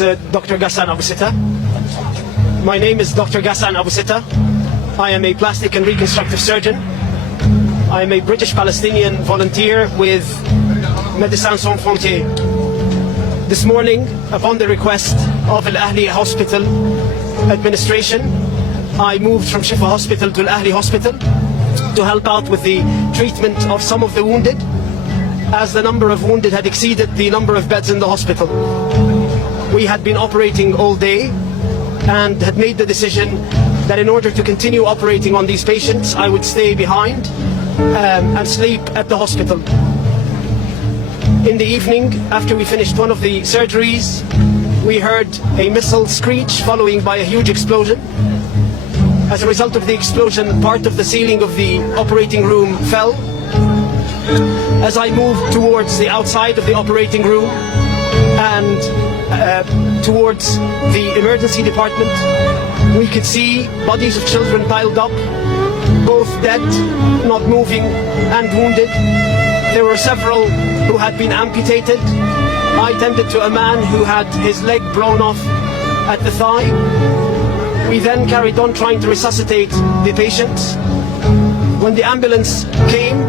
Dr. Ghassan Abu Sitta. My name is Dr. Ghassan Abu Sitta. I am a plastic and reconstructive surgeon. I am a British Palestinian volunteer with Médecins Sans Frontières. This morning, upon the request of Al Ahli Hospital administration, I moved from Shifa Hospital to Al Ahli Hospital to help out with the treatment of some of the wounded, as the number of wounded had exceeded the number of beds in the hospital. We had been operating all day and had made the decision that in order to continue operating on these patients, I would stay behind and sleep at the hospital. In the evening, after we finished one of the surgeries, we heard a missile screech following by a huge explosion. As a result of the explosion, part of the ceiling of the operating room fell. As I moved towards the outside of the operating room and towards the emergency department, we could see bodies of children piled up, both dead, not moving, and wounded. There were several who had been amputated. I tended to a man who had his leg blown off at the thigh. We then carried on trying to resuscitate the patients. When the ambulance came,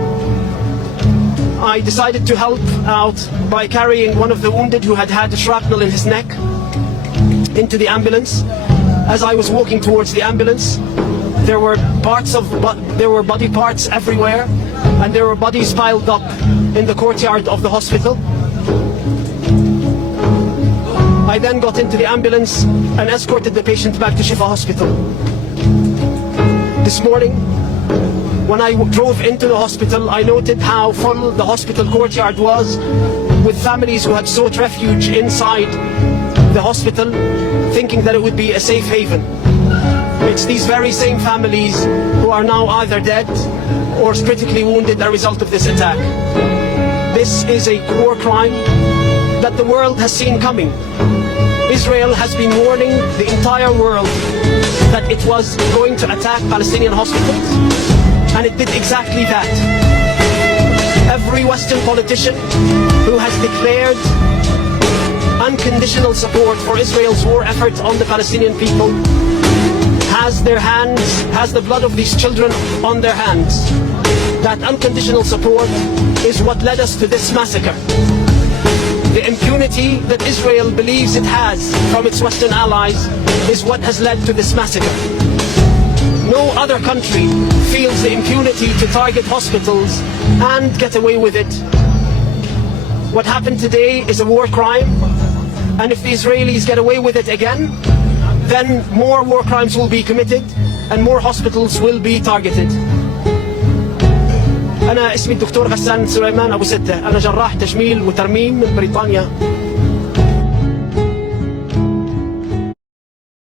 I decided to help out by carrying one of the wounded who had had a shrapnel in his neck into the ambulance. As I was walking towards the ambulance, there were body parts everywhere, and there were bodies piled up in the courtyard of the hospital. I then got into the ambulance and escorted the patient back to Shifa Hospital. This morning, when I drove into the hospital, I noted how full the hospital courtyard was, with families who had sought refuge inside the hospital, thinking that it would be a safe haven. It's these very same families who are now either dead or critically wounded as a result of this attack. This is a war crime that the world has seen coming. Israel has been warning the entire world that it was going to attack Palestinian hospitals, and it did exactly that. Every Western politician who has declared unconditional support for Israel's war effort on the Palestinian people has the blood of these children on their hands. That unconditional support is what led us to this massacre. The impunity that Israel believes it has from its Western allies is what has led to this massacre. No other country feels the impunity to target hospitals and get away with it. What happened today is a war crime, and if the Israelis get away with it again, then more war crimes will be committed and more hospitals will be targeted. أنا اسمي الدكتور غسان سليمان أبو ستة. أنا جراح تجميل وترميم من بريطانيا.